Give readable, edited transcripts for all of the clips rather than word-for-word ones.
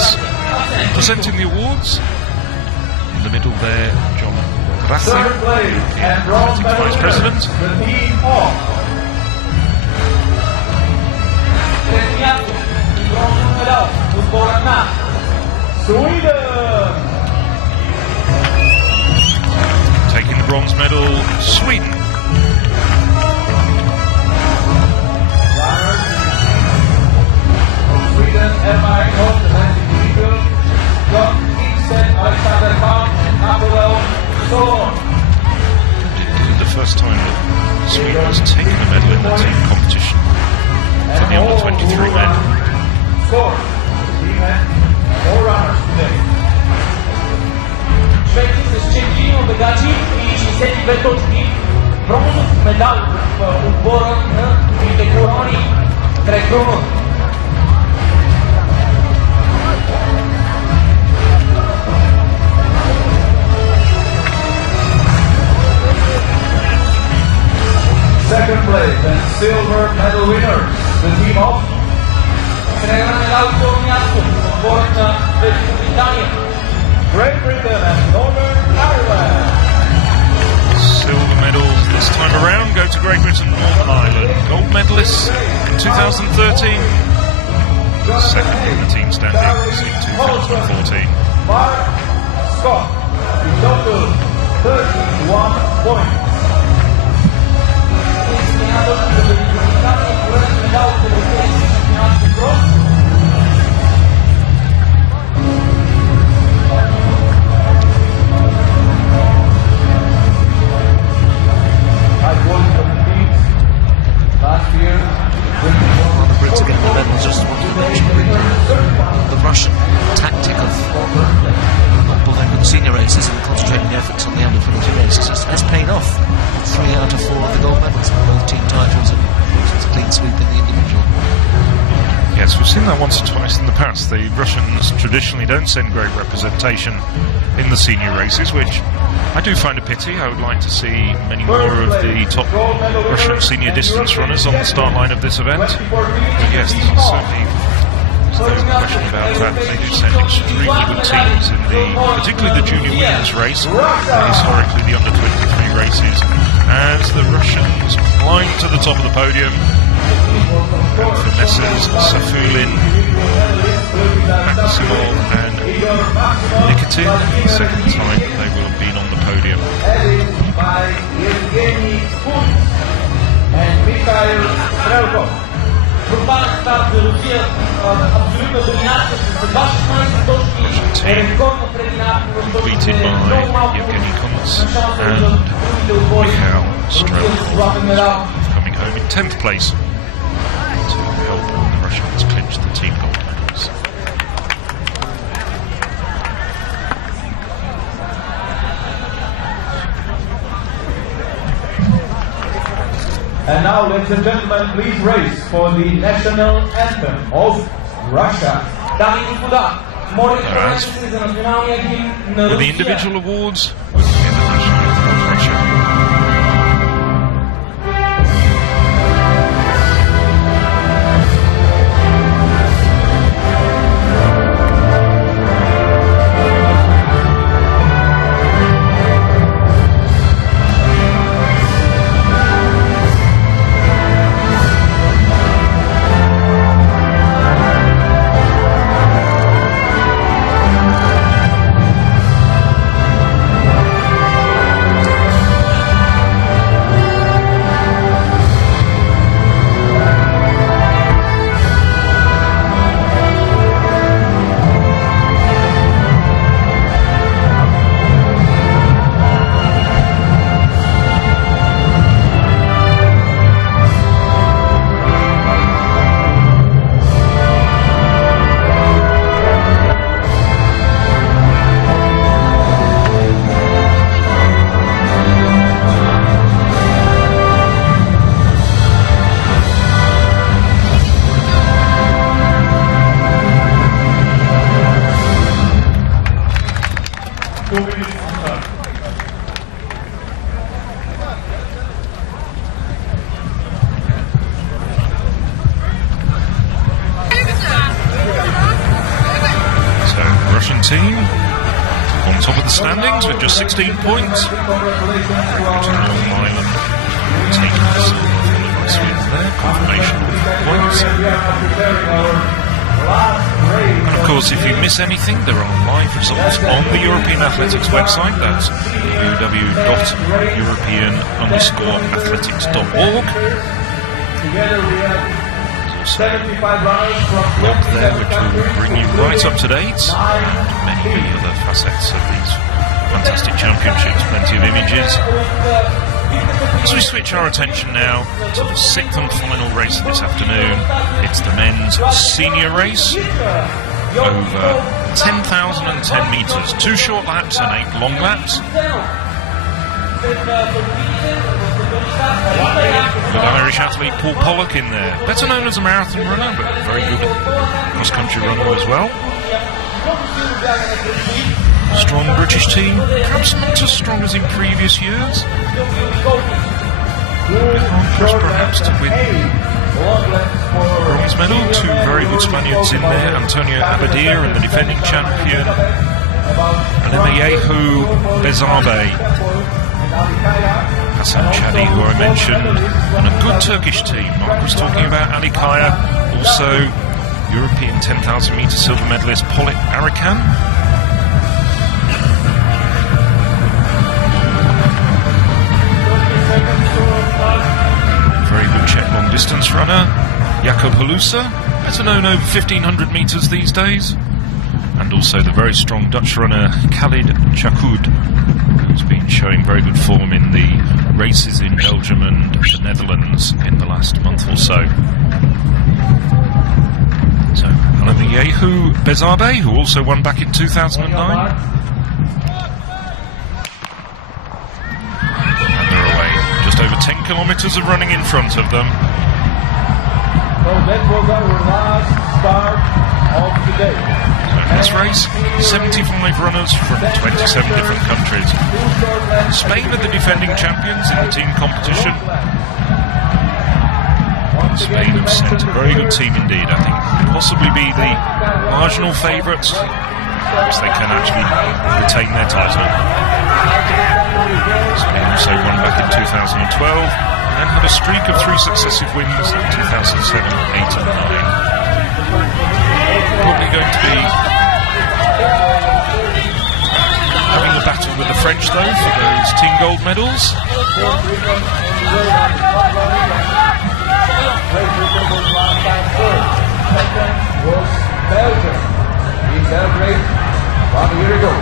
judges presenting the awards. In the middle there, John Grassi, Vice President. Taking the bronze medal, Sweden. The first time that Sweden has taken a medal in the team competition for the under-23 men. Szwecji ze Szczecinu wygraci i 62 точки. Bronzów medal w uborach i dekoroni trekrono. Second place and silver medal winners, the team of Great Britain and Northern Ireland. Silver medals this time around go to Great Britain and Northern Ireland. Gold medalists in 2013. Second in the team standings in 2014. Mark Scott, total 31 points. Last year, the Brits are getting the medals. Just want to mention the Russian tactic of not bothering with the senior races and concentrating the efforts on the under-22 races has paid off. 3 out of 4 of the gold medals, both team titles, and it's a clean sweep in the individual. Yes, we've seen that once or twice in the past. The Russians traditionally don't send great representation in the senior races, which I do find a pity. I would like to see many more of the top Russian senior distance runners on the start line of this event. But yes, there's certainly no question about that. They do send extremely good teams in particularly the junior women's race, historically the under-23 races, as the Russians climb to the top of the podium. And for Messrs. Safulin, Maximov and Nikitin, the second time they will have been on the podium. Completed by Yevgeny Kunts and Mikhail Strelkov, coming home in 10th place to help the Russians clinch the team gold medals. And now, ladies and gentlemen, please race for the national anthem of Russia. Whereas, with the individual awards, with the national anthem of Russia. team on top of the standings with just 16 points. Milan taking the silver from the race win there, confirmation of points. And of course, if you miss anything, there are live results on the European Athletics website. That's www.european_athletics.org. There's also a blog there which will bring you right up to date and many other facets of these fantastic championships, plenty of images. As we switch our attention now to the 6th and final race of this afternoon, it's the men's senior race over 10,010 metres, 2 short laps and 8 long laps. With Irish athlete Paul Pollok in there, better known as a marathon runner, but a very good cross-country runner as well. Strong British team, perhaps not as strong as in previous years. A bit hard-pressed perhaps to win bronze medal. 2 very good Spaniards in there, Antonio ABADÍA and the defending champion Alemayehu ESP. Hasan Chadi, who I mentioned, and a good Turkish team. Mark was talking about Ali KAYA, also European 10,000 metre silver medalist Polat ARIKAN. Very good Czech long distance runner Jakub Halusa, better known over 1,500 metres these days. And also the very strong Dutch runner Khalid CHOUKOUD, who's been showing very good form in the races in Belgium and the Netherlands in the last month or so. So, Alemayehu ESP, who also won back in 2009. And they're away. Just over 10 kilometres of running in front of them. So that was our last start of the day. In this race, 75 runners from 27 different countries. Spain are the defending champions in the team competition. Spain have sent a very good team indeed, I think. Possibly be the marginal favourites, perhaps they can actually retain their title. Spain also won back in 2012, and then had a streak of 3 successive wins in 2007, 8 and 9. Probably going to be having a battle with the French though for those team gold medals. Second was Belgium in Belgrade 1 year ago.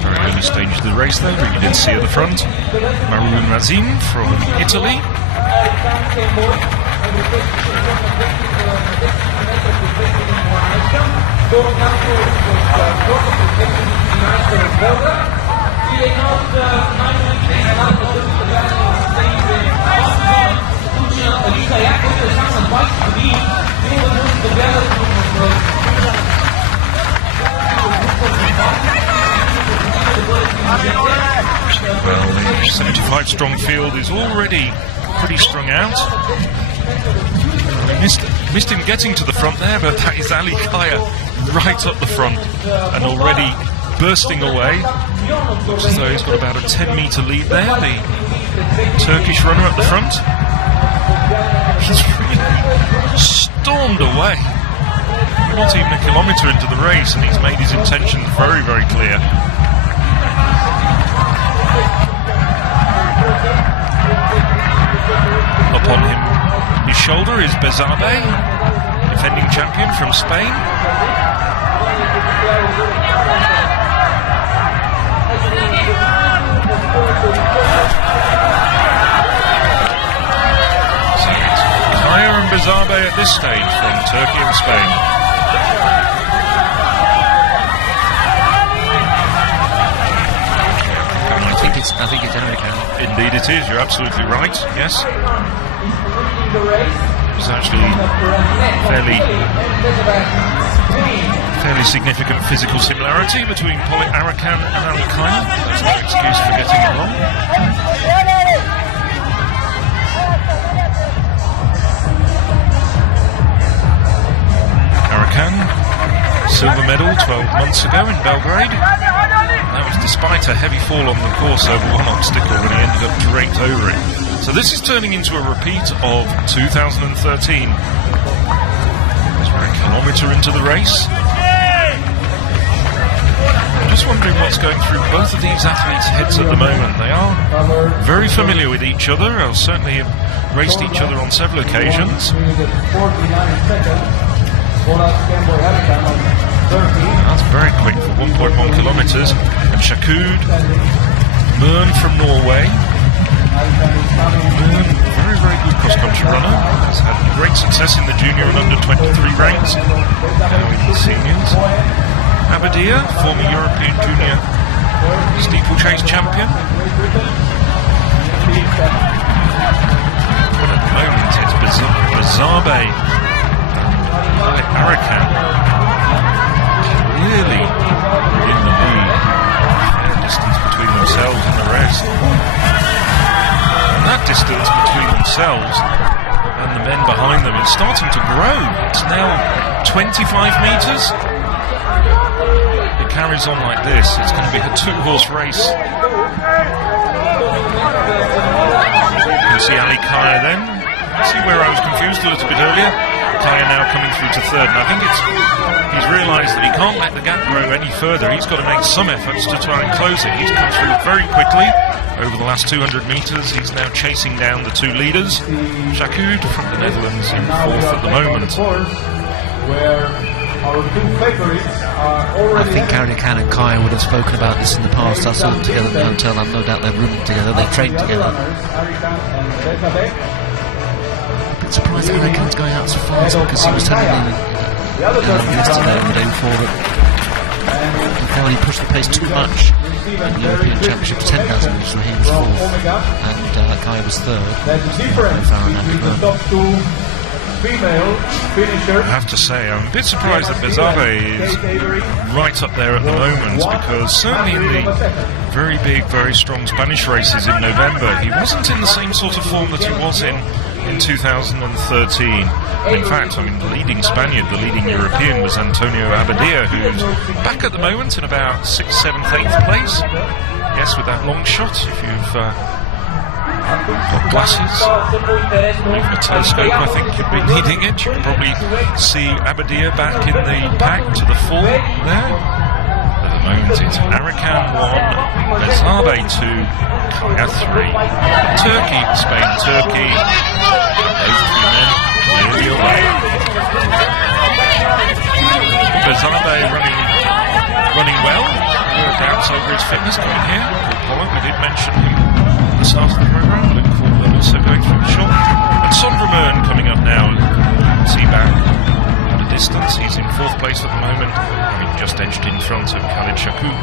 Very early stage of the race though, but you did see at the front MARHUM RAZINE from Italy. Well, the 75 strong field is already pretty strung out. We missed him getting to the front there, but that is Ali KAYA right up the front and already bursting away. Looks as though he's got about a 10-metre lead there, the Turkish runner at the front. He's really stormed away. Not even a kilometre into the race, and he's made his intentions very, very clear. Upon him, his shoulder is BEZABEH, defending champion from Spain. So it's KAYA and BEZABEH at this stage from Turkey and Spain. I think it's ARIKAN. Indeed it is, you're absolutely right, yes. The race There's actually fairly significant physical similarity between Polat, ARIKAN and Ali KAYA. That's no excuse for getting it wrong. ARIKAN, silver medal 12 months ago in Belgrade. That was despite a heavy fall on the course over one obstacle when he ended up draped over it. So this is turning into a repeat of 2013. We're a kilometre into the race. I'm just wondering what's going through both of these athletes' heads at the moment. They are very familiar with each other, or certainly have raced each other on several occasions. That's very quick for 1.1 kilometres. And CHOUKOUD MERN from Norway. MERN, very good cross-country runner. Has had great success in the junior and under-23 ranks. Now in the seniors. ABADÍA, former European junior steeplechase champion. But at the moment it's BEZABEH ARIKAN. Clearly in the lead. Fair distance between themselves and the rest. And that distance between themselves and the men behind them is starting to grow. It's now 25 metres. It carries on like this. It's going to be a two-horse race. You can see Ali KAYA then. See where I was confused a little bit earlier. KAYA now coming through to third, and I think he's realised that he can't let the gap grow any further. He's got to make some efforts to try and close it. He's come through very quickly over the last 200 metres. He's now chasing down the two leaders. CHOUKOUD from the Netherlands in fourth at the moment. I think ARIKAN and KAYA would have spoken about this in the past. I saw them together at Hotel, and no doubt they're rooming together, they train together. I'm surprised that ARIKAN's going out so fast, because he was telling me yesterday and the day before that he thought he pushed the pace too much in the European Championships 10,000 meters, so he was fourth and KAYA was third. I have to say, I'm a bit surprised that BEZABEH is right up there at the moment, because certainly in the very big, very strong Spanish races in November, he wasn't in the same sort of form that he was in 2013. And in fact, I mean, the leading Spaniard, the leading European was Antonio ABADÍA, who's back at the moment in about 6th, 7th, 8th place. Yes, with that long shot, if you've got glasses, even a telescope, I think you'd be needing it. You can probably see ABADÍA back in the pack to the fore there. At the moment it's ARIKAN 1, BEZABEH 2, KAYA 3. Turkey, Spain, Turkey. Those three men clearly away. BEZABEH running well. No doubts over his fitness coming here. Polat, we did mention him at the start of the programme. Look forward to also going through the shot. And Sondre coming up now. See back at a distance. He's in fourth place at the moment, having just edged in front of Khalid CHOUKOUD.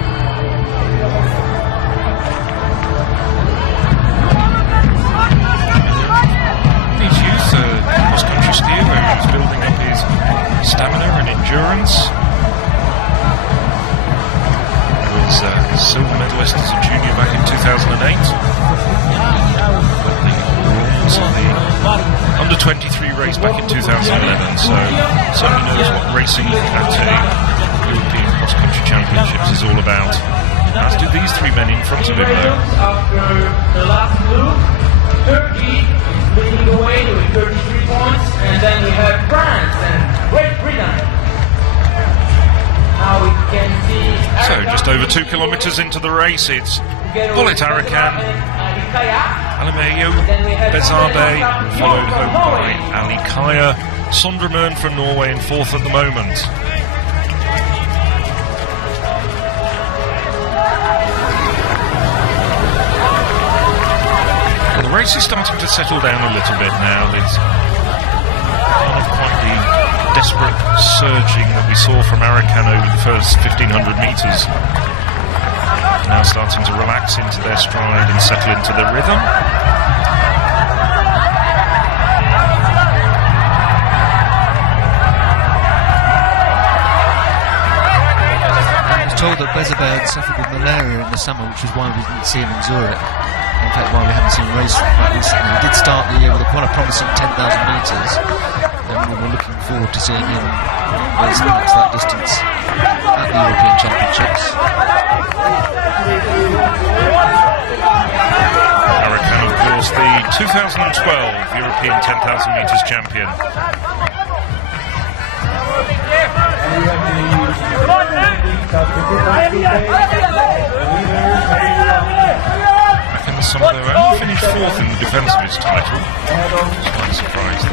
His youth, cross-country skier, where he's building up his stamina and endurance. He was a silver medalist as a junior back in 2008. So the under-23 race back in 2011, so certainly knows what racing at a European cross-country championships is all about. As do these three men in front of him though. After the last loop, Turkey is leading the way with 33 points, and then we have France and Great Britain. Now we can see So just over 2 kilometres into the race, it's Polat, ARIKAN, Alemayehu BEZABEH, followed home by Ali KAYA. Sondre from Norway in fourth at the moment. Well, the race is starting to settle down a little bit now. It's kind of quite the desperate surging that we saw from ARIKAN over the first 1,500 metres. Now starting to relax into their stride and settle into the rhythm. told that BEZABEH had suffered with malaria in the summer, which was why we didn't see him in Zurich. In fact, why we haven't seen him race quite recently. He did start the year with quite a promising 10,000 metres, and we were looking forward to seeing him race that distance at the European Championships. ARIKAN, of course, the 2012 European 10,000 metres champion. Reckon Sondre only finished 4th in the defence of his title. Quite surprised there.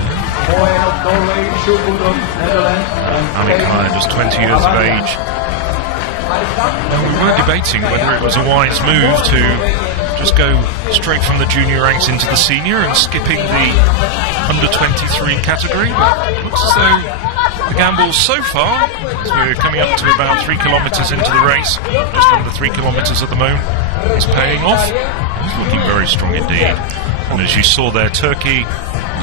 KAYA, just 20 years of age. Now, we were debating whether it was a wise move to just go straight from the junior ranks into the senior and skipping the under-23 category, but it looks as though the gamble so far, as we're coming up to about 3 kilometres into the race, just under 3 kilometres at the moment, is paying off. He's looking very strong indeed. And as you saw there, Turkey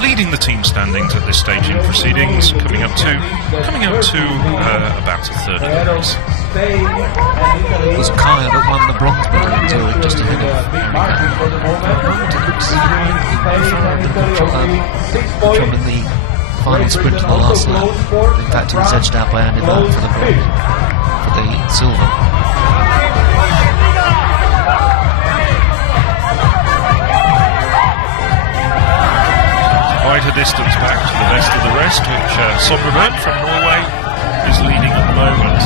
leading the team standings at this stage in proceedings, coming up to about a third of the race. It was KAYA that won the bronze medal in Zurich, just ahead of ARIKAN. In the final sprint of the last lap. In fact, he was edged out by Andy Bell for the bronze, for the silver. Quite a distance back to the best of the rest, which Sondre from Norway is leading at the moment.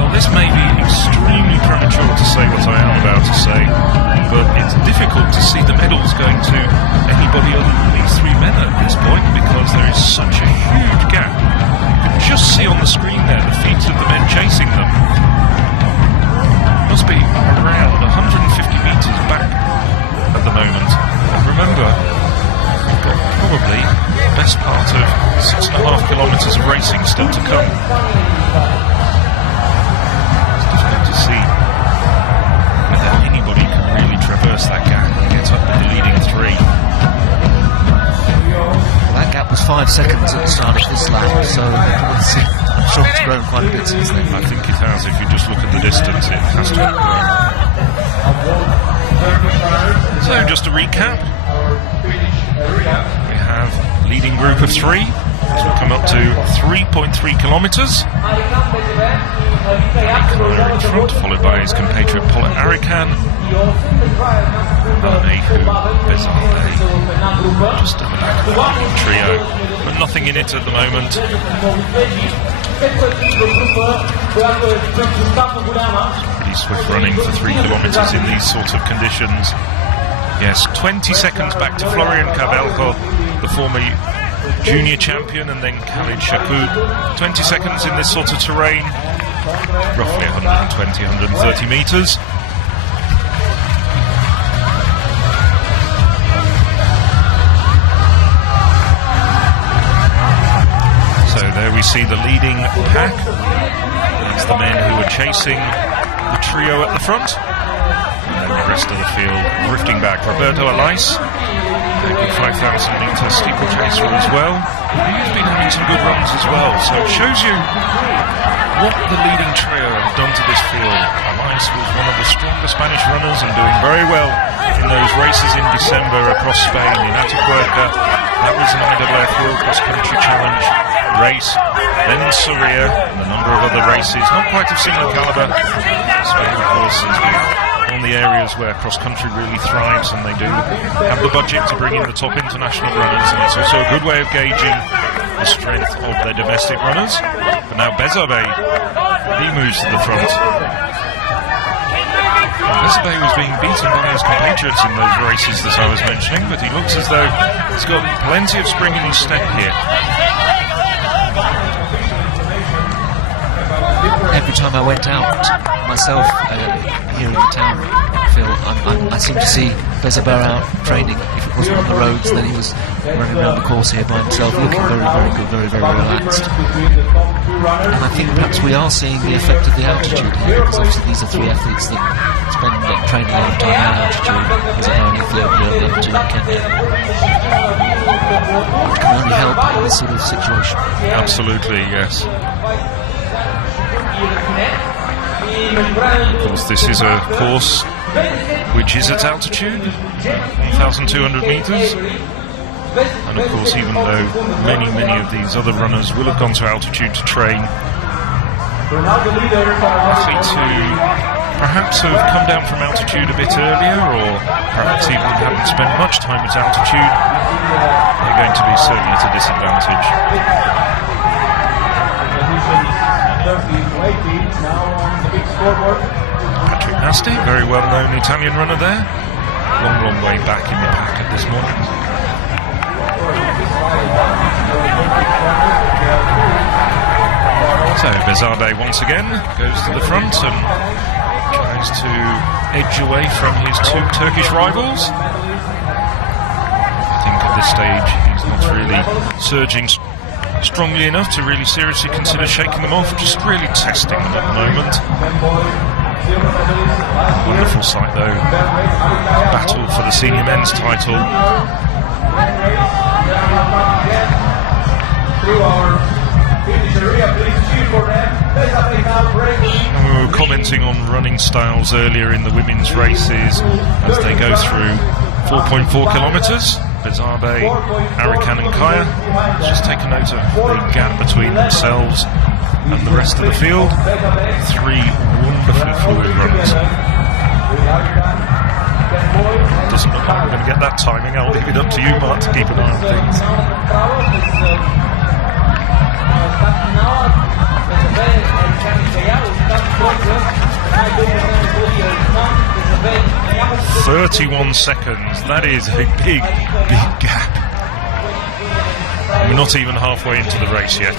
Well, this may be extremely premature to say what I am about to say, but it's difficult to see the medals going to anybody other than these 3 men at this point, because there is such a huge gap. You can just see on the screen there the feet of the men chasing them. Must be around 150 metres back at the moment. And remember, we've got probably the best part of 6.5 kilometres of racing still to come. To see whether anybody can really traverse that gap and get up in the leading 3. Well, that gap was 5 seconds at the start of this lap, so I'm sure it's grown quite a bit since then. I think it has. If you just look at the distance, it has to have grown. So just to recap, we have leading group of 3 as we come up to 3.3 kilometres. KAYA in front, followed by his compatriot Polat ARIKAN, Alemayehu BEZABEH just at the back of the leading trio, but nothing in it at the moment. Pretty swift running for 3 kilometres in these sorts of conditions. Yes, 20 seconds back to Florian Carvalho, the former junior champion, and then Khalid CHOUKOUD. 20 seconds in this sort of terrain, roughly 120, 130 metres. So there we see the leading pack. That's the men who are chasing the trio at the front. And the rest of the field drifting back. Roberto ALAIZ, a good 5,000 metre steeplechaser as well. He's been having some good runs as well, so it shows you what the leading trio have done to this field. ALAIZ was one of the strongest Spanish runners and doing very well in those races in December across Spain in Atapuerca. That was an IAAF World Cross Country Challenge race. Then in Soria and a number of other races, not quite of similar calibre. Spain, of course, has been on the areas where cross-country really thrives, and they do have the budget to bring in the top international runners, and it's also a good way of gauging the strength of their domestic runners. But now BEZABEH, he moves to the front. BEZABEH was being beaten by his compatriots in those races that I was mentioning, but he looks as though he's got plenty of spring in his step here. Every time I went out myself here in the town, Phil, I seem to see BEZABEH out training. If it wasn't on the roads, then he was running around the course here by himself, looking very, very good, very, very relaxed. And I think perhaps we are seeing the effect of the altitude here, because obviously these are 3 athletes that spend training a lot of time at altitude. BEZABEH in Ethiopia, the other 2 in Kenya. Which can only help in this sort of situation. Absolutely, yes. Of course, this is a course which is at altitude, 1,200 metres. And of course, even though many of these other runners will have gone to altitude to train, athletes who perhaps have come down from altitude a bit earlier, or perhaps even haven't spent much time at altitude, they're going to be certainly at a disadvantage. Patrick Nasti, very well-known Italian runner there. Long way back in the pack at this moment. So BEZABEH once again goes to the front and tries to edge away from his two Turkish rivals. I think at this stage he's not really surging strongly enough to really seriously consider shaking them off, just really testing them at the moment. Wonderful sight though, battle for the senior men's title. And we were commenting on running styles earlier in the women's races as they go through 4.4 kilometres. BEZABEH, ARIKAN and KAYA. Let's just take a note of the gap between themselves and the rest of the field. Three wonderfully fluid runners. Doesn't look like we're going to get that timing. I'll leave it up to you, Mark, to keep an eye on things. 31 seconds, that is a big gap. We're not even halfway into the race yet.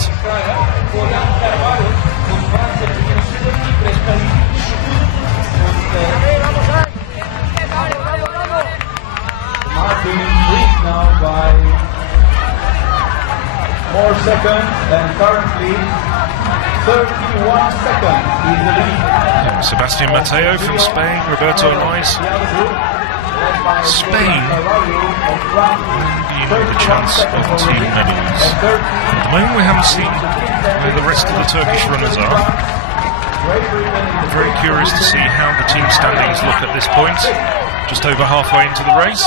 Martin increased now by more seconds than currently 31 seconds is the lead. Sebastian Mateo from Spain, Roberto ALAIZ. Spain being the chance of team medals. At the moment we haven't seen where the rest of the Turkish runners are. I'm very curious to see how the team standings look at this point, just over halfway into the race.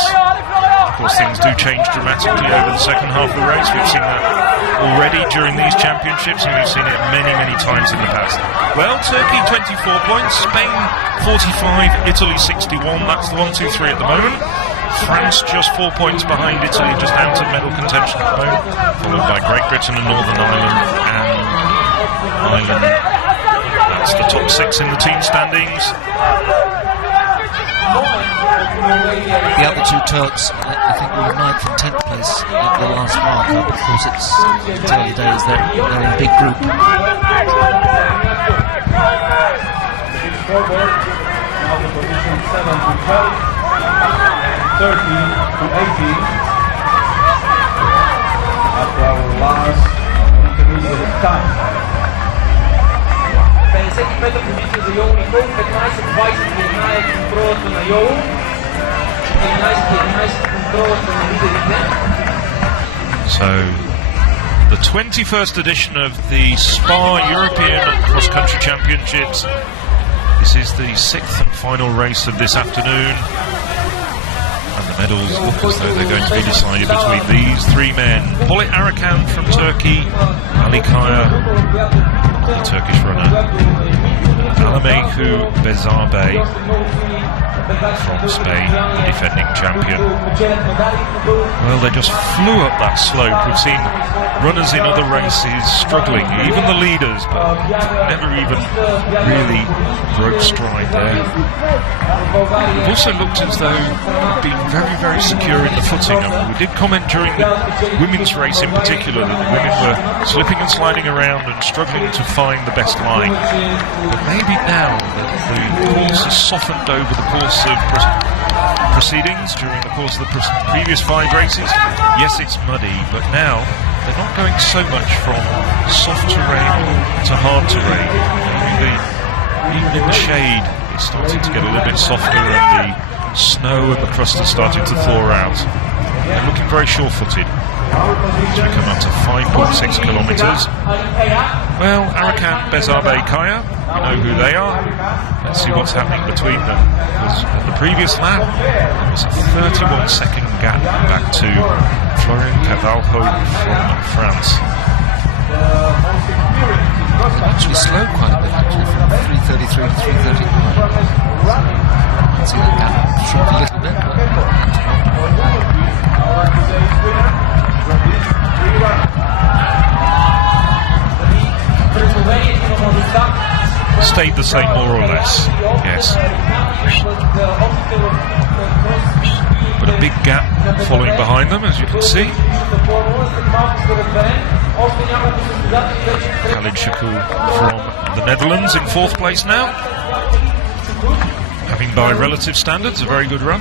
Of course, things do change dramatically over the second half of the race. We've seen that already during these championships, and we've seen it many times in the past. Well, Turkey 24 points, Spain 45, Italy 61. That's the 1-2-3 at the moment. France just 4 points behind Italy, just out of medal contention at the moment, followed by Great Britain and Northern Ireland and Ireland. That's the top 6 in the team standings. The other two Turks, I think, were 9th and 10th place at the last mark. Of course, it's early days, they're in a big group. Now the position 7 to 12, 13 to 18. After our last intermediate time. 50 meter positie za jou Nico, 15 20 controle na jou. 11 controle na So, the 21st edition of the Spa European Cross-Country Championships. This is the 6th and final race of this afternoon. And the medals look as though they're going to be decided between these three men. Polat ARIKAN from Turkey, Ali KAYA, the Turkish runner, Alemayehu BEZABEH from Spain, the defending champion. Well, they just flew up that slope. We've seen runners in other races struggling, even the leaders, but never even really broke stride there. It also looked as though they'd been very secure in the footing. And we did comment during the women's race in particular that the women were slipping and sliding around and struggling to find the best line. But maybe now that the course has softened over the course of proceedings during the course of the previous 5 races. Yes, it's muddy, but now they're not going so much from soft terrain to hard terrain. Even in the shade, it's starting to get a little bit softer, and the snow and the crust is starting to thaw out. They're looking very sure-footed as we come up to 5.6 kilometres. Well, ARIKAN, BEZABEH, KAYA. We know who they are. Let's see what's happening between them. Because in the previous lap, there was a 31-second gap back to Florian Carvalho from France. Actually slowed quite a bit, actually, from 3:33 to 3:39. See that gap shrunk a little bit, stayed the same more or less, yes. But a big gap following behind them, as you can see. Khalid CHOUKOUD from the Netherlands in 4th place now. Having by relative standards a very good run.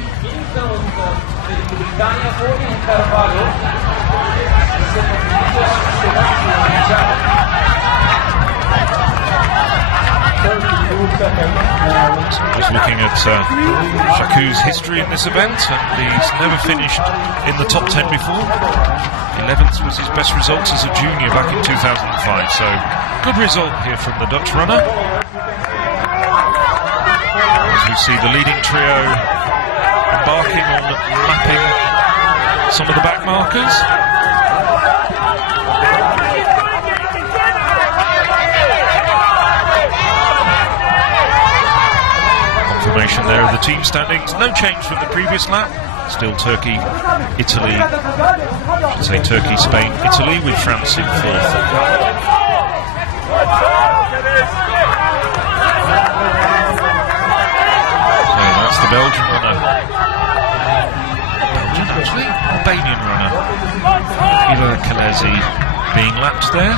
Just looking at CHOUKOUD's history in this event, and he's never finished in the top 10 before. 11th was his best results as a junior back in 2005, so good result here from the Dutch runner. As we see the leading trio embarking on lapping some of the back markers. Confirmation there of the team standings. No change from the previous lap. Still Turkey, Italy, I should say Turkey, Spain, Italy, with France in 4th. So that's the Belgian runner. Belgian, actually? Albanian runner. Ila Kalezi being lapped there.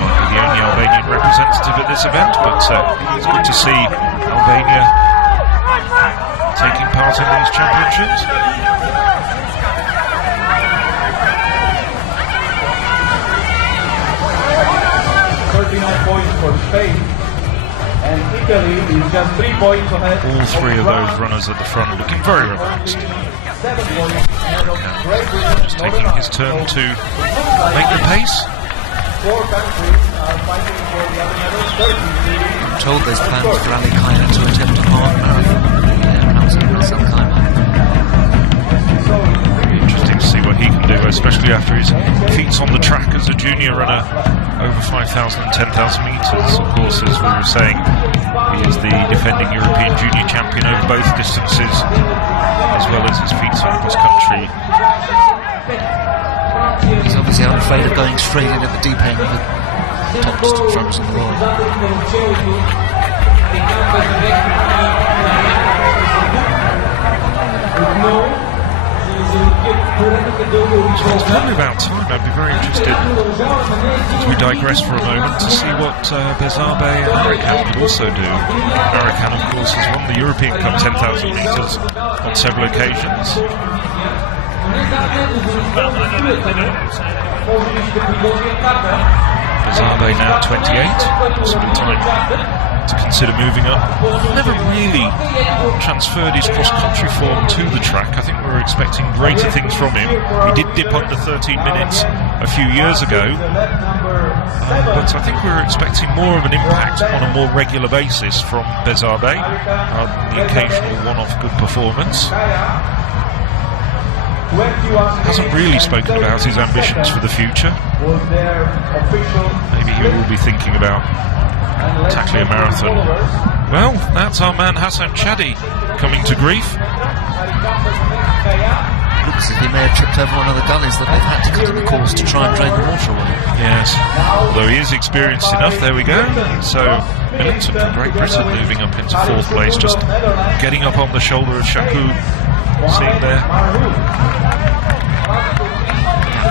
Might be the only Albanian representative at this event, but it's good to see Albania taking part in these championships. 39 points for Spain, and Italy is just 3 points ahead. All three of those runners at the front looking very relaxed. Just taking his turn to make the pace. 4 countries are fighting for the other medals. I'm told there's plans for ARIKAN to attempt a half marathon. Interesting to see what he can do, especially after his feats on the track as a junior runner over 5,000 and 10,000 metres. Of course, as we were saying, he is the defending European junior champion over both distances, as well as his feats on cross country. He's obviously unafraid of going straight in at the deep end of the top distance runs in the world. It's probably about time. I'd be very interested, as we digress for a moment, to see what BEZABEH and ARIKAN could also do. ARIKAN, of course, has won the European Cup 10,000 metres on several occasions. BEZABEH now 28, possibly time to consider moving up. Never really transferred his cross-country form to the track. I think we were expecting greater things from him. He did dip under 13 minutes a few years ago, but I think we were expecting more of an impact on a more regular basis from BEZABEH, the occasional one-off good performance. Hasn't really spoken about his ambitions for the future. Maybe he will be thinking about tackling a marathon. Well, that's our man Hassan Chadi coming to grief. Looks as if he may have tripped over one of the gullies that they've had to cut in the course to try and drain the water away. Yes, although he is experienced enough. There we go. So Millington from Great Britain moving up into 4th place, just getting up on the shoulder of CHOUKOUD. Seeing there.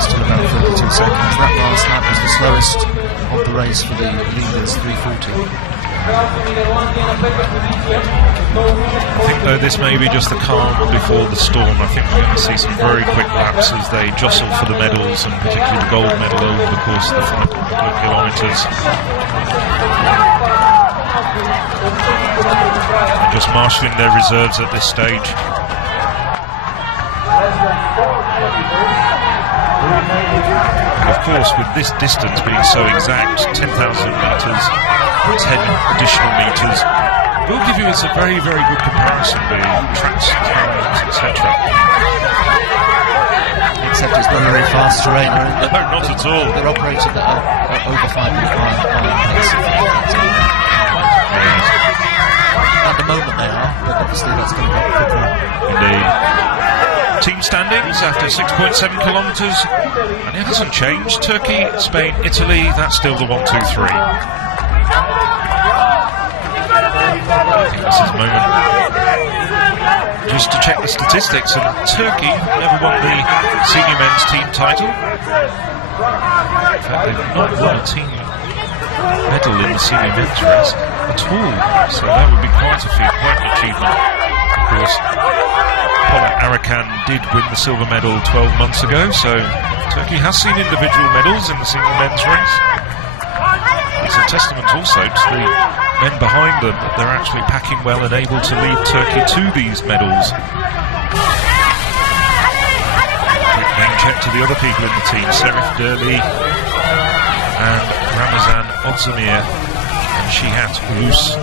Still about 32 seconds. That last lap was the slowest of the race for the leaders, 3:40. I think though this may be just the calm before the storm. I think we're going to see some very quick laps as they jostle for the medals, and particularly the gold medal over the course of the final couple of kilometres. Just marshalling their reserves at this stage. And of course, with this distance being so exact, 10,000 metres 10 additional metres. Will give you a very, very good comparison with tracks, etc. Except it's not very fast terrain. No, not at all. They're operating at over 5 miles pace. Yes. At the moment they are, but obviously that's going to be quicker. Indeed. Team standings after 6.7 kilometres, and it hasn't changed. Turkey, Spain, Italy, that's still the 1, 2, 3. I think this is a moment just to check the statistics, and Turkey never won the senior men's team title. In fact, they've not won a team medal in the senior men's race at all, so that would be quite a feat, quite an achievement. Of course, Polat ARIKAN did win the silver medal 12 months ago, so Turkey has seen individual medals in the senior men's race. It's a testament also to the men behind them that they're actually packing well and able to lead Turkey to these medals. Quick name check to the other people in the team: Serif Derli and Ramazan Özdemir and Cihat ULUS,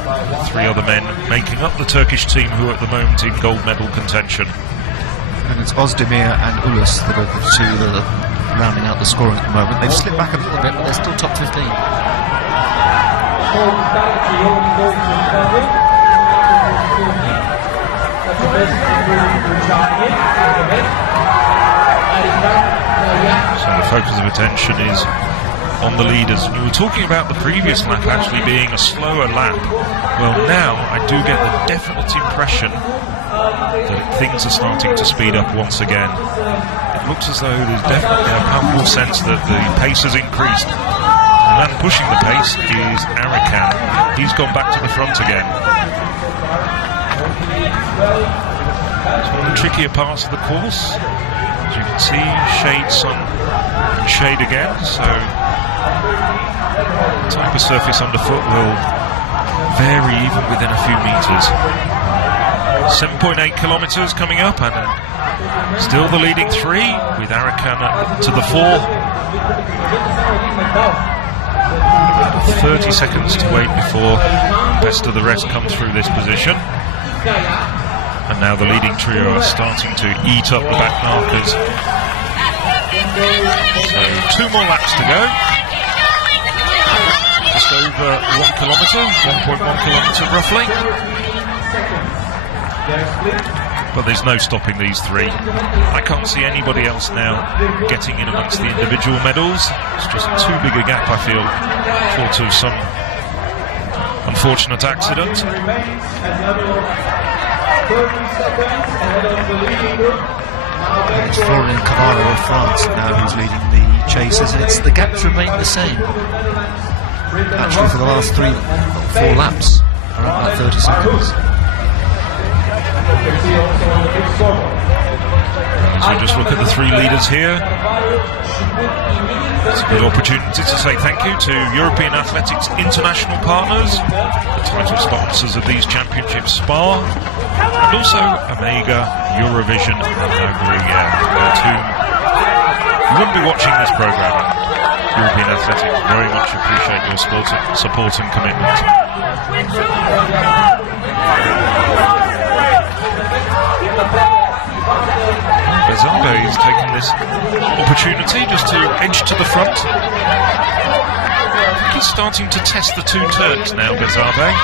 3 other men making up the Turkish team who are at the moment in gold medal contention. And it's Özdemir and ULUS that are the 2 that are rounding out the scoring at the moment. They've slipped back a little bit, but they're still top 15. So the focus of attention is on the leaders. We were talking about the previous lap actually being a slower lap. Well, now I do get the definite impression that things are starting to speed up once again. It looks as though there's definitely a palpable sense that the pace has increased. The man pushing the pace is ARIKAN. He's gone back to the front again. It's one of the trickier parts of the course. As you can see, shade, sun, and shade again, so the type of surface underfoot will vary even within a few metres. 7.8 kilometres coming up, and still the leading 3 with ARIKAN to the 4. 30 seconds to wait before the best of the rest come through this position. And now the leading trio are starting to eat up the back markers. So 2 more laps to go. Just over 1 kilometre, 1.1 kilometre roughly. But there's no stopping these 3. I can't see anybody else now getting in amongst the individual medals. It's just too big a gap, I feel, short of some unfortunate accident. It's Florian FRA of France now who's leading the chasers. The gaps remain the same. Actually, for the last 4 laps, around about 30 seconds. So just look at the 3 leaders here. It's a good opportunity to say thank you to European Athletics International Partners, the title sponsors of these championships, SPA, and also Omega, Eurovision, and Nobri, without whom you wouldn't be watching this programme. European Athletics very much appreciate your support and commitment. BEZABEH is taking this opportunity just to edge to the front. I think he's starting to test the 2 Turks now, BEZABEH.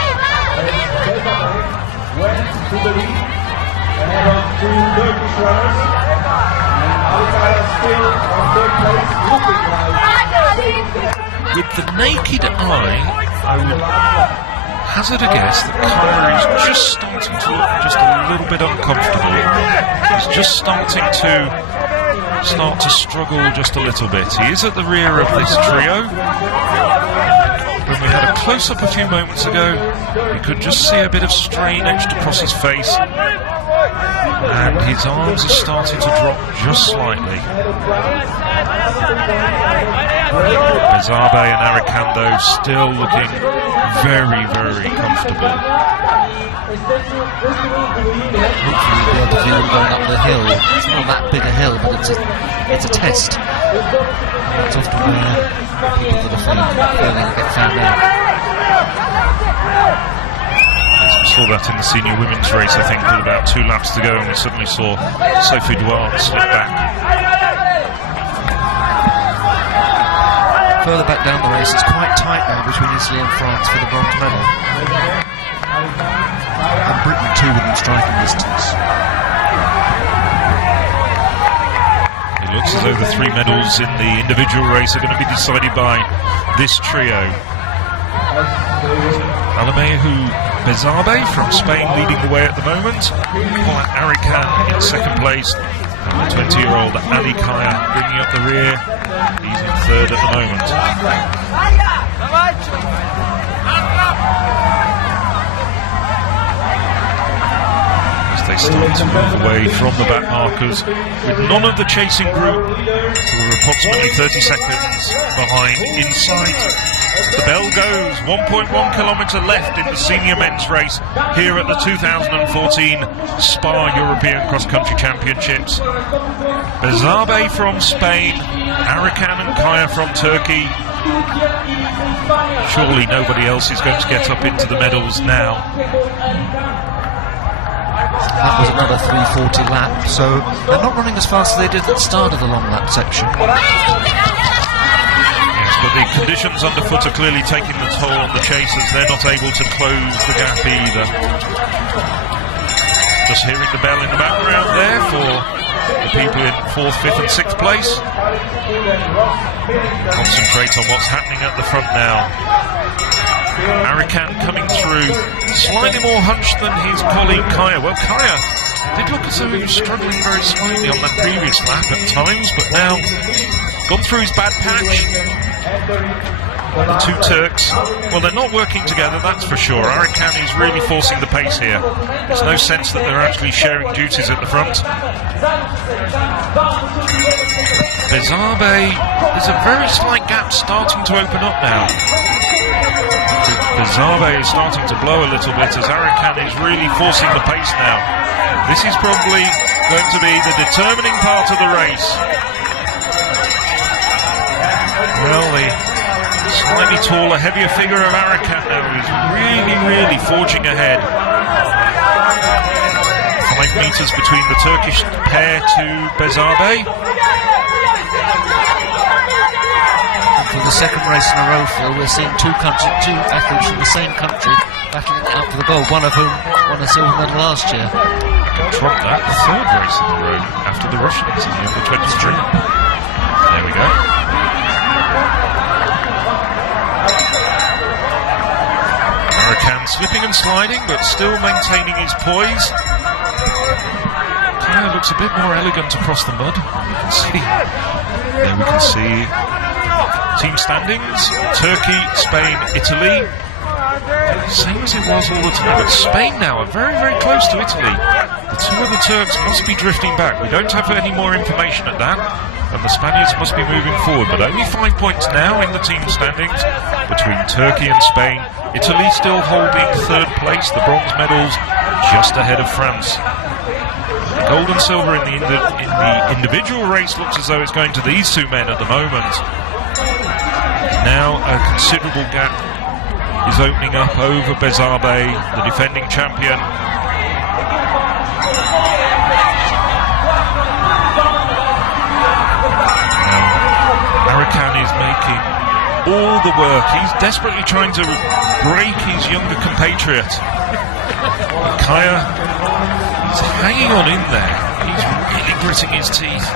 With the naked eye, I would hazard a guess that KAYA is just starting to look just a little bit uncomfortable. He's just starting to struggle just a little bit. He is at the rear of this trio. When we had a close-up a few moments ago, you could just see a bit of strain etched across his face, and his arms are starting to drop just slightly. BEZABEH and ARIKAN, though, still looking very, very comfortable. Hopefully we'll be able to feel them going up the hill. It's not that big a hill, but it's a test. That's often where people that are failing get found out. We saw that in the senior women's race, I think, with about 2 laps to go, and we suddenly saw Sophie Duarte slip back. Further back down the race, it's quite tight now between Italy and France for the bronze medal. And Britain too within striking distance. It looks as though the 3 medals in the individual race are going to be decided by this trio. Alemayehu ESP from Spain leading the way at the moment. Polat ARIKAN in second place. And the 20-year-old Ali KAYA bringing up the rear. He's in third at the moment. As they start to move away from the back markers, with none of the chasing group, who are approximately 30 seconds behind in sight. The bell goes, 1.1 kilometre left in the senior men's race here at the 2014 Spa European Cross Country Championships. BEZABEH from Spain, ARIKAN and KAYA from Turkey. Surely nobody else is going to get up into the medals now. That was another 3:40 lap, so they're not running as fast as they did at the start of the long lap section. But the conditions underfoot are clearly taking the toll on the chasers. They're not able to close the gap either. Just hearing the bell in the background there for the people in 4th, 5th and 6th place. Concentrate on what's happening at the front now. ARIKAN coming through, slightly more hunched than his colleague KAYA. Well, KAYA did look as though he was struggling very slightly on that previous lap at times, but now gone through his bad patch. The 2 Turks, well, they're not working together, that's for sure. ARIKAN is really forcing the pace here. There's no sense that they're actually sharing duties at the front. BEZABEH, there's a very slight gap starting to open up now. BEZABEH is starting to blow a little bit as ARIKAN is really forcing the pace now. This is probably going to be the determining part of the race. Well, the slightly taller, heavier figure of ARIKAN now is really forging ahead. 5 metres between the Turkish pair to BEZABEH. And for the second race in a row, Phil, we're seeing 2 athletes from the same country battling it out for the gold, one of whom won a silver medal last year. Trumped that, the 3rd race in a row after the Russians in the under-23. There we go. ARIKAN slipping and sliding, but still maintaining his poise. KAYA looks a bit more elegant across the mud. You can see. There we can see team standings. Turkey, Spain, Italy. Same as it was all the time, but Spain now are very close to Italy. The 2 other Turks must be drifting back. We don't have any more information at that, and the Spaniards must be moving forward, but only 5 points now in the team standings between Turkey and Spain. Italy still holding 3rd place, the bronze medals just ahead of France. The gold and silver in the individual race looks as though it's going to these 2 men at the moment. Now a considerable gap is opening up over BEZABEH, the defending champion. ARIKAN is making all the work. He's desperately trying to break his younger compatriot. KAYA is hanging on in there. He's really gritting his teeth.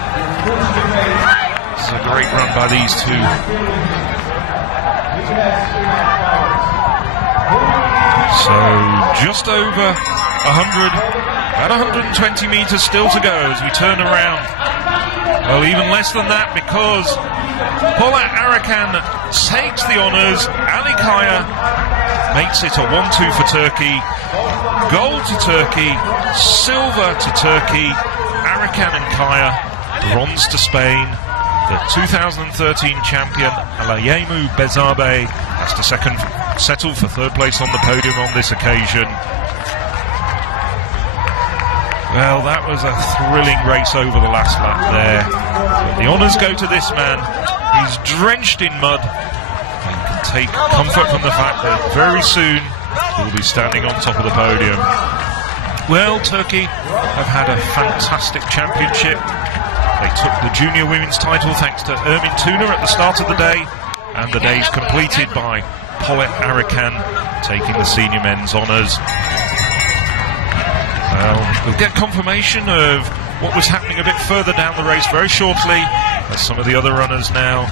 This is a great run by these 2. So just over 100, about 120 metres still to go as we turn around. Well, even less than that, because Polat ARIKAN takes the honours. Ali KAYA makes it a 1-2 for Turkey. Gold to Turkey, silver to Turkey. ARIKAN and KAYA, bronze to Spain. The 2013 champion Alemayehu ESP has to settle for 3rd place on the podium on this occasion. Well, that was a thrilling race over the last lap there. The honours go to this man. He's drenched in mud. And can take comfort from the fact that very soon will be standing on top of the podium. Well, Turkey have had a fantastic championship. They took the junior women's title thanks to Ermin Tuna at the start of the day, and the day's completed by Polat ARIKAN taking the senior men's honours. Well, we'll get confirmation of what was happening a bit further down the race very shortly, as some of the other runners now.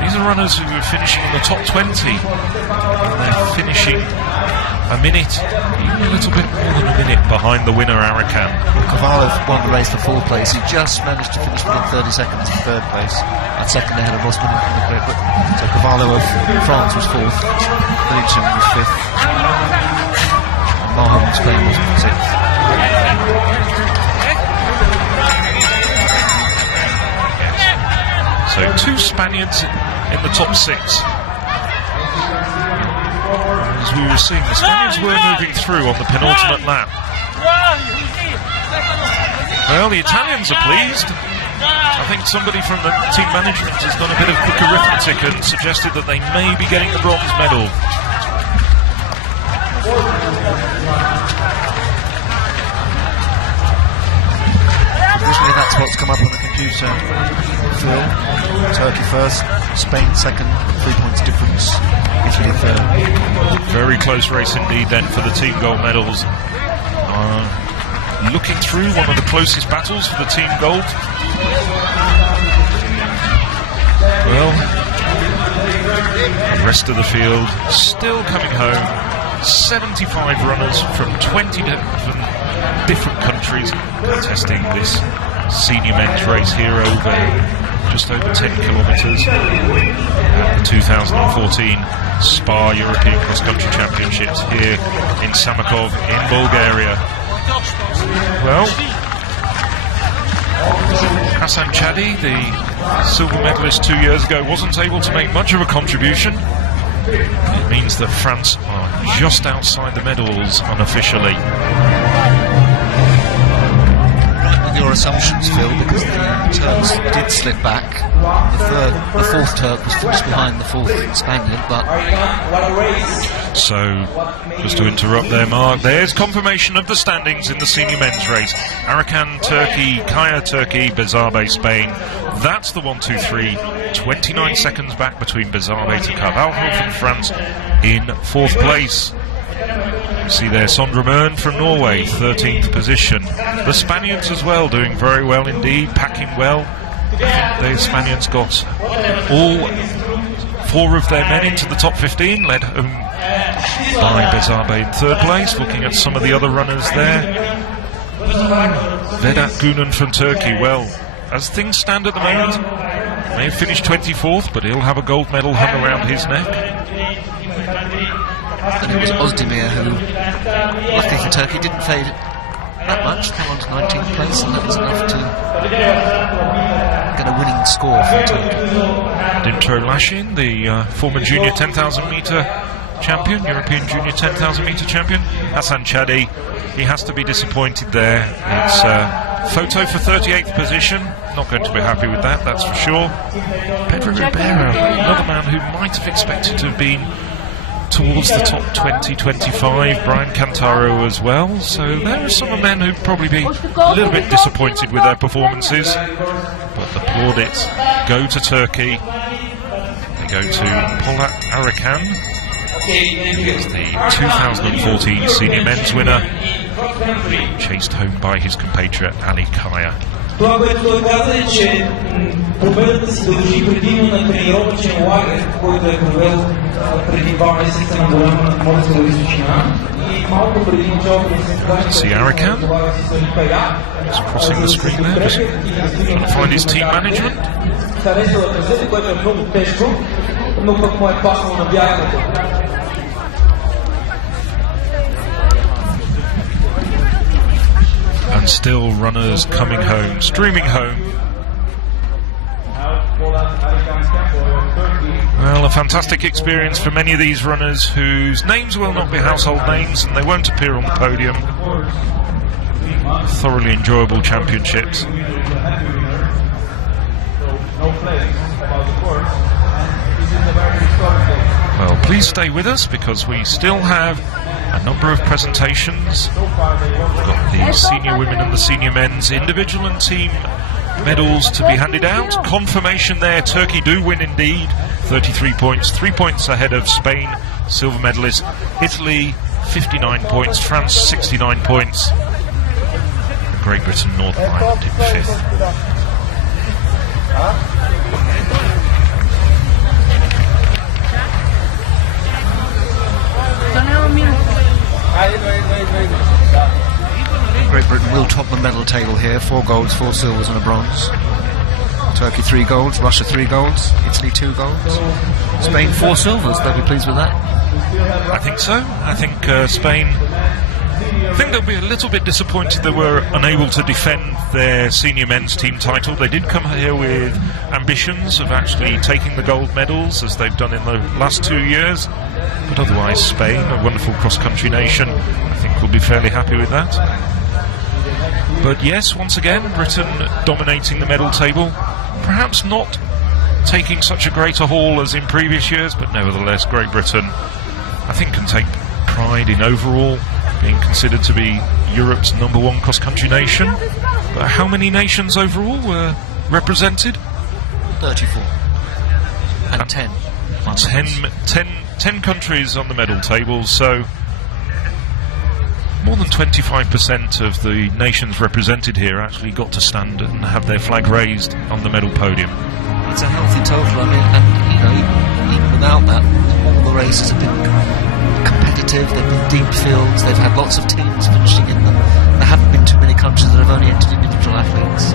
These are runners who are finishing in the top 20, and they're finishing a minute, even a little bit more than a minute behind the winner, ARIKAN. Carvalho won the race for 4th place. He just managed to finish within 30 seconds of 3rd place. And second ahead of Osman in Great Britain. So Carvalho of France was 4th, Belgium was 5th, and MARHUM Spain was 6th. So 2 Spaniards in the top 6. As we were seeing, the Spaniards were moving through on the penultimate lap. Well, the Italians are pleased. I think somebody from the team management has done a bit of quick arithmetic and suggested that they may be getting the bronze medal. Usually that's what's come up on the computer. Turkey first, Spain second, 3 points difference, Italy third. Very close race indeed then for the team gold medals. Looking through one of the closest battles for the team gold. Well, the rest of the field still coming home. 75 runners from 20 different countries contesting this senior men's race here over just over 10 kilometres at the 2014 Spa European Cross Country Championships here in Samakov in Bulgaria. Well, Hasan Chadi, the silver medalist 2 years ago, wasn't able to make much of a contribution. It means that France are just outside the medals unofficially. Right with your assumptions, Phil, because the Turks did slip back. The 4th Turk was finished behind the 4th Spaniard, but... So, just to interrupt there, Mark, there's confirmation of the standings in the senior men's race. ARIKAN Turkey, KAYA Turkey, BEZABEH Spain. That's the 1, 2, 3. 29 seconds back between BEZABEH to CARVALHO from France in 4th place. You see there Sondre from Norway, 13th position. The Spaniards as well doing very well indeed, packing well. The Spaniards got all 4 of their men into the top 15, led home by BEZABEH in 3rd place. Looking at some of the other runners there, Vedat GÜNEN from Turkey. Well, as things stand at the moment, may have finished 24th, but he'll have a gold medal hung around his neck. And it was ÖZDEMIR who, luckily for Turkey, didn't fade that much, fell on to 19th place, and that was enough to get a winning score for Turkey. Dintro Lashin, the former junior 10,000 metre champion, European junior 10,000 metre champion. Hasan Chadi, he has to be disappointed there. It's photo for 38th position. Not going to be happy with that, that's for sure. Pedro Ribeiro, another man who might have expected to have been towards the top 20-25. Brian Cantaro as well. So there are some men who'd probably be a little bit disappointed with their performances. But the plaudits go to Turkey. They go to Polat ARIKAN. It's the 2014 senior men's winner, chased home by his compatriot Ali KAYA. Това, което той каза е, че победата си дължи предимно на тренировъчен лагер, който е провел преди 2 месеца на голяма морска височина и малко преди началото на състезанието. See ARIKAN just crossing the screen there, just trying to find his team management. Харесва трасето, което е много тежко, но пък му е паснал на бягането. And still runners coming home, streaming home. Well, a fantastic experience for many of these runners whose names will not be household names and they won't appear on the podium. Thoroughly enjoyable championships. Well, please stay with us because we still have a number of presentations. We've got the senior women and the senior men's individual and team medals to be handed out. Confirmation there, Turkey do win indeed. 33 points, 3 points ahead of Spain, silver medalist. Italy, 59 points, France, 69 points. Great Britain, Northern Ireland in 5th. Great Britain will top the medal table here. 4 golds, 4 silvers and a bronze. Turkey 3 golds, Russia 3 golds, Italy 2 golds, Spain 4 silvers. They'll be pleased with that. I think so. I think Spain, I think they'll be a little bit disappointed they were unable to defend their senior men's team title. They did come here with ambitions of actually taking the gold medals, as they've done in the last 2 years. But otherwise, Spain, a wonderful cross-country nation, I think will be fairly happy with that. But yes, once again, Britain dominating the medal table. Perhaps not taking such a greater haul as in previous years, but nevertheless, Great Britain, I think, can take pride in overall being considered to be Europe's #1 cross-country nation. But how many nations overall were represented? 34. And 10. 10 countries on the medal table, so more than 25% of the nations represented here actually got to stand and have their flag raised on the medal podium. It's a healthy total, I mean, and you know, even without that, all the races have been competitive, they've been deep fields, they've had lots of teams finishing in them. There haven't been too many countries that have only entered individual athletes.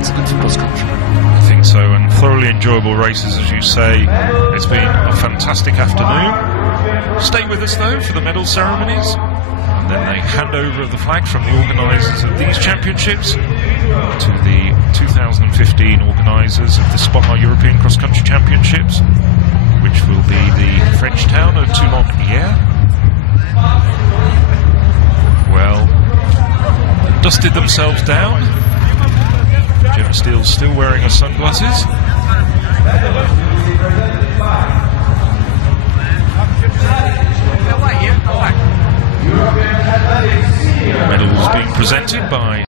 It's good for cross country. I think so, and thoroughly enjoyable races, as you say. It's been a fantastic afternoon. Stay with us though for the medal ceremonies. Then they hand over the flag from the organisers of these championships to the 2015 organisers of the Spa European Cross Country Championships, which will be the French town of Toulon-Hyères. Well, dusted themselves down. Gemma Steele's still wearing her sunglasses.